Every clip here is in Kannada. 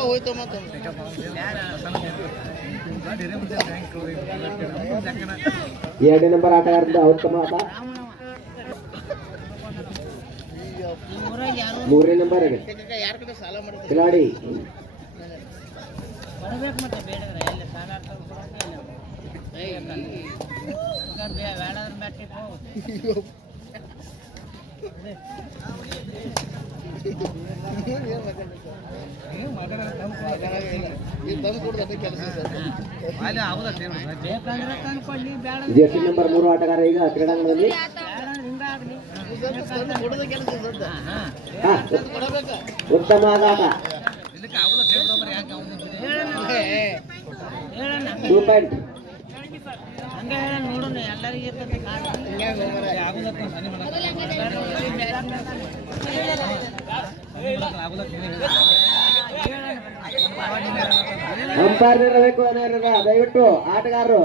ಹೋಯ್ತು ಮತ್ತೆ ಎರಡನೇ ನಂಬರ್ ಆಟಗಾರರಿಂದ ಉತ್ತಮ ಆಟ? ಮೂರನೇ ನಂಬರ್ ಯಾರ ಕೊಡ್ಬೇಕು ಮತ್ತೆ ಬೇಡಿದ್ರೆ. ಎಲ್ಲಿ ಸಾಲ ಬೇಡದ್ರ ಹೋಗು. ಜೆರ್ಸಿ ನಂಬರ್ ಮೂರು ಆಟಗಾರ ಈಗ ಕ್ರೀಡಾಂಗಣದಲ್ಲಿ. ಉತ್ತಮ ಆಟ. ಅಂಪೈರ್ ಇರಬೇಕು ಏನಾರ ದಯವಿಟ್ಟು ಆಟಗಾರರು.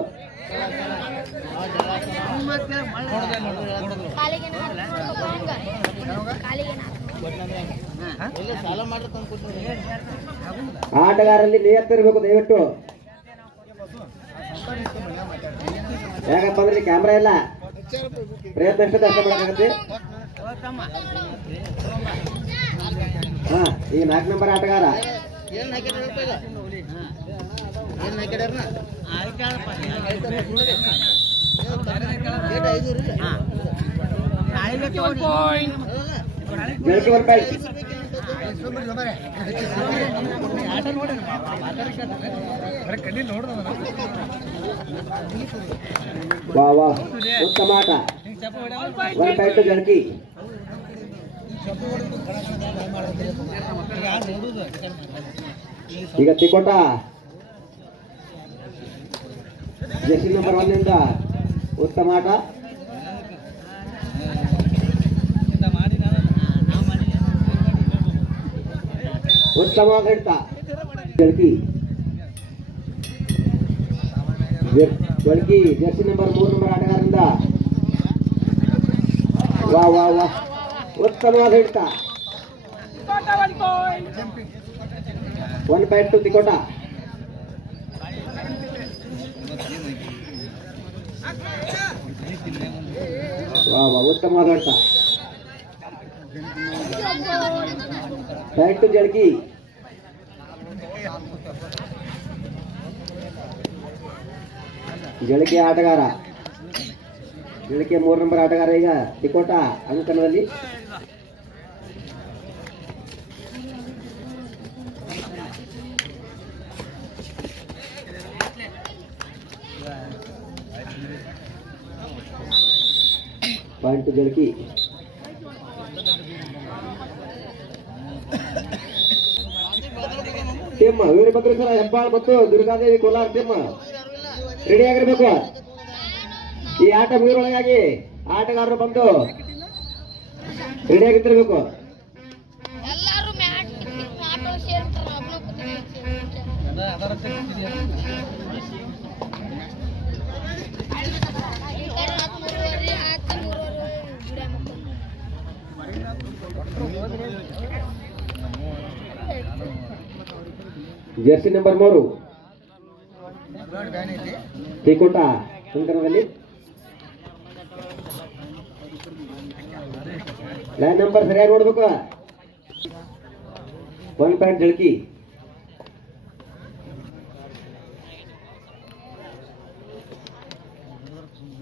ಎಲ್ಲ ಆಟಗಾರಲ್ಲಿ ನಿಯತ್ತಿರಬೇಕು ದಯವಿಟ್ಟು. ಯಾಕಪ್ಪ ಅಂದ್ರೆ ಕ್ಯಾಮ್ರಾ ಇಲ್ಲ. ಪ್ರಯತ್ನ ಎಷ್ಟು ಅಷ್ಟೇ ಮಾಡಬೇಕಾಗತ್ತೆ ಹಾ ಈಗ ನಾಲ್ಕು ನಂಬರ್ ಆಟಗಾರ. ಏನು ಹಾಕಿದಾರಪ್ಪ ವಾ ವಾ. ಉತ್ತಮ ಆಟ ಹೊರಟಾಯ್ತು ಜನಕಿ. ಈಗ ತಿಕೋಟ ಜೆಸಿ ನಂಬರ್ ಒನ್ನಿಂದ ಉತ್ತಮ ಆಟ ಉತ್ತಮವಾದ ಹಿಡಿತ ಗೆಳತಿ ಜೆ- ಗೆಳತಿ ಜೆರ್ಸಿ ನಂಬರ್ ಮೂರು ನಂಬರ್ ಆಟಗಾರರಿಂದ ವಾ ವಾ ವಾ ಉತ್ತಮವಾದ ಹಿಡಿತ ಒನ್ ಪಾಯಿಂಟ್ ಟು ತಿಕೋಟ ವಾ ವಾ ಉತ್ತಮವಾದ ಹಿಡಿತ ಪಾಯಿಂಟ್ ಟು ಜಳಗಿ ಜಳಕೆ ಆಟಗಾರ. ಜಳಕೆ ಮೂರು ನಂಬರ್ ಆಟಗಾರ ಈಗ, ತಿಕೋಟ, ಅಂಕಣದಲ್ಲಿ. ಪಾಯಿಂಟ್ ಜಳಕಿ. ಟೀಮ್ ವೀರಭದ್ರೇಶ್ವರ ಹೆಬ್ಬಾಳ್ ಮತ್ತು ದುರ್ಗಾದೇವಿ ಕೋಲಾರ ಟೀಮ್ ರೆಡಿ ಆಗಿರ್ಬೇಕು? ಈ ಆಟ ಮೂರೊಳಗಾಗಿ ಆಟಗಾರರು ಬಂದು ರೆಡಿ ಗಿಡ ಜೆರ್ಸಿ ನಂಬರ್ ಮೂರು. ತಿಕೋಟ ಅಂಕಣದಲ್ಲಿ ಲೈನ್ ನಂಬರ್ ಸರಿಯಾಗಿ ನೋಡ್ಬೇಕು? One point Jalaki.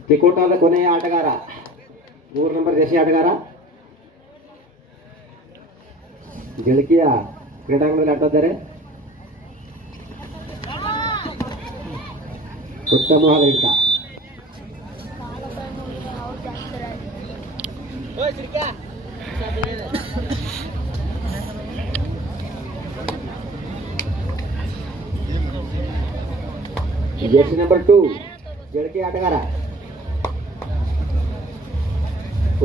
ತಿಕೋಟಾದ ಕೊನೆಯ ಆಟಗಾರ. ಮೂರು ನಂಬರ್ ದೇಶಿ ಆಟಗಾರ. ಜಳಕಿಯ ಕ್ರೀಡಾಂಗಣದಲ್ಲಿ ಆಟ ಉತ್ತಮವಾದ ಹಿಡಿತ ಜೆರ್ಸಿ ನಂಬರ್ ಟೂ ಜಳಕಿ ಆಟಗಾರ.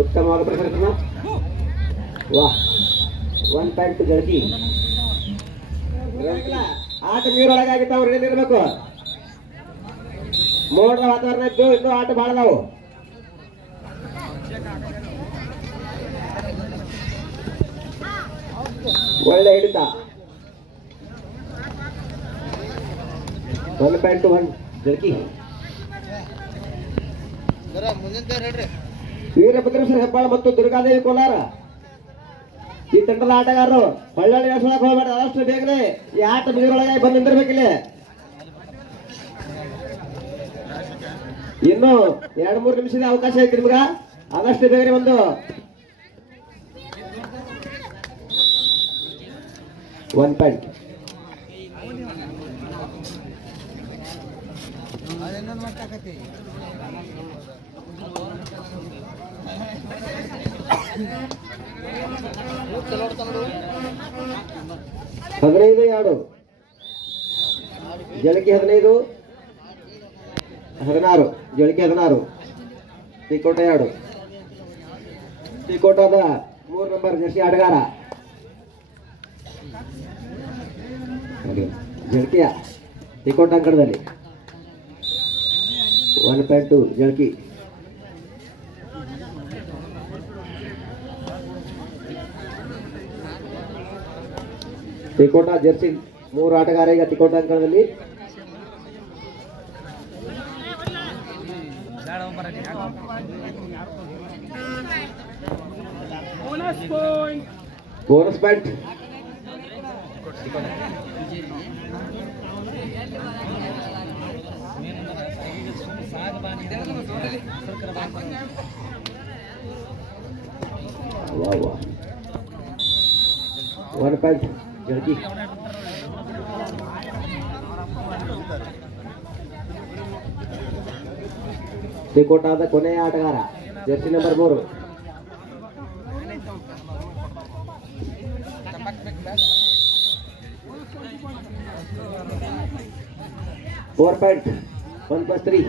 ಉತ್ತಮವಾದ ಪ್ರದರ್ಶನ. ವಾಹ್ ಒನ್ ಪಾಯಿಂಟ್ ಜಳಕಿ ಆಟ ನೀರೊಳಗಾಗಿತ್ತು ಅವ್ರು ಇರಬೇಕು ಮೋಡದ ವಾತಾವರಣ ಇದ್ದು ಇನ್ನೂ ಆಟ ಭಾಳ ಅದಾವು ಒಳ್ಳೆ ಹಿಡಿತ. ಒನ್ ಪಾಯಿಂಟ್ ಒನ್ ಜರ್ಕಿ ವೀರಭದ್ರ ಸರ್ ಹೆಬ್ಬಾಳ ಮತ್ತು ದುರ್ಗಾದೇವಿ ಕೋಲಾರ. ಈ ತಂಡದ ಆಟಗಾರರು ಬಳ್ಳಾರಿ ಹೋಗ್ಬೇಡ ಆದಷ್ಟು ಬೇಗನೆ ಈ ಆಟ ಮುಗಿದೊಳಗೆ ಬಂದು ನಿಂದಿರ್ಬೇಕಿಲ್ಲಿ. ಇನ್ನು ಎರಡು ಮೂರು ನಿಮಿಷದ ಅವಕಾಶ ಐತಿ ನಿಮ್ಗ ಆದಷ್ಟು ಬೇಗನೆ ಒಂದು ಒನ್ ಪಾಯಿಂಟ್ ಹದಿನೈದು ಎರಡು ಜನಕ್ಕೆ ಹದಿನೈದು. ಹದಿನಾರು, ಜಳಿಕೆ ಹದಿನಾರು. ತಿಕೋಟ ಎರಡು. ತಿಕೋಟದ ಮೂರು ನಂಬರ್ ಜರ್ಸಿ ಆಟಗಾರ. ಜಳಕಿಯ Tikota ಅಂಕಣದಲ್ಲಿ. One point two Jalaki. Tikota jersey ಮೂರು ಆಟಗಾರ ಈಗ ತಿಕೋಟ ಅಂಕಣದಲ್ಲಿ. ಬೋನಸ್ ಪಾಯಿಂಟ್ ವಾ ವಾ ಒನ್ ಪಾಯಿಂಟ್ ಜಲ್ದಿ ತಿಕೋಟಾದ ಕೊನೆಯ ಆಟಗಾರ ಜರ್ಸಿ ನಂಬರ್ ಮೂರು. Four point one plus three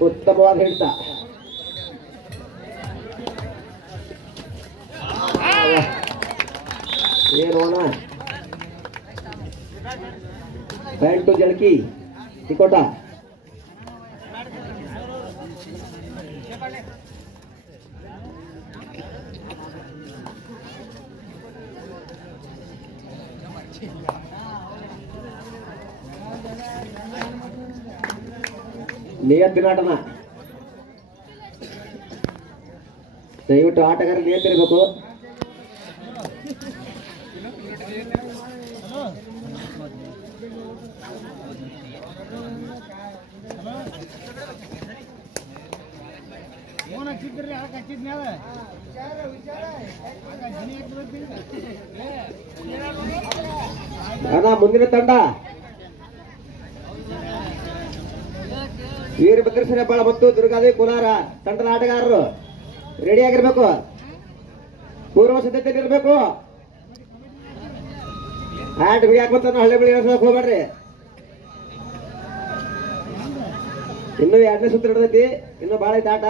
ಎಲ್ರು ಉತ್ತಮವಾದ ಹಿಡಿತ ಏನೋಣ ಪ್ಯಾಂಟು ಜಳಕಿ ತಿಕೋಟ ನಿಯಂತ್ರಣಾಟನ ದಯವಿಟ್ಟು ಆಟಗಾರ ನಿಯಂತ್ರಿಸಬೇಕು ಅಣ್ಣ ಮುಂದಿನ ತಂಡ ವೀರಭದ್ರೇಶ್ವರ ಹೆಬ್ಬಾಳ ಮತ್ತು ದುರ್ಗಾದೇವಿ ಕೋಲಾರ ತಂಡದ ಆಟಗಾರರು. ರೆಡಿ ಆಗಿರ್ಬೇಕು? ಪೂರ್ವ ಸಿದ್ಧತೆ ಇರಬೇಕು? ಆಟ ಬಿಗಿಯಾಕ ಬಂತ ಹಳ್ಳಿ ಬಳಿ ಇಳಿಸೋಕೆ ಹೋಗ್ಬೇಡ್ರಿ. ಇನ್ನು ಎರಡನೇ ಸುತ್ತ ನಡೆದೈತಿ ಇನ್ನು ಭಾಳ ಐತೆ ಆಟ.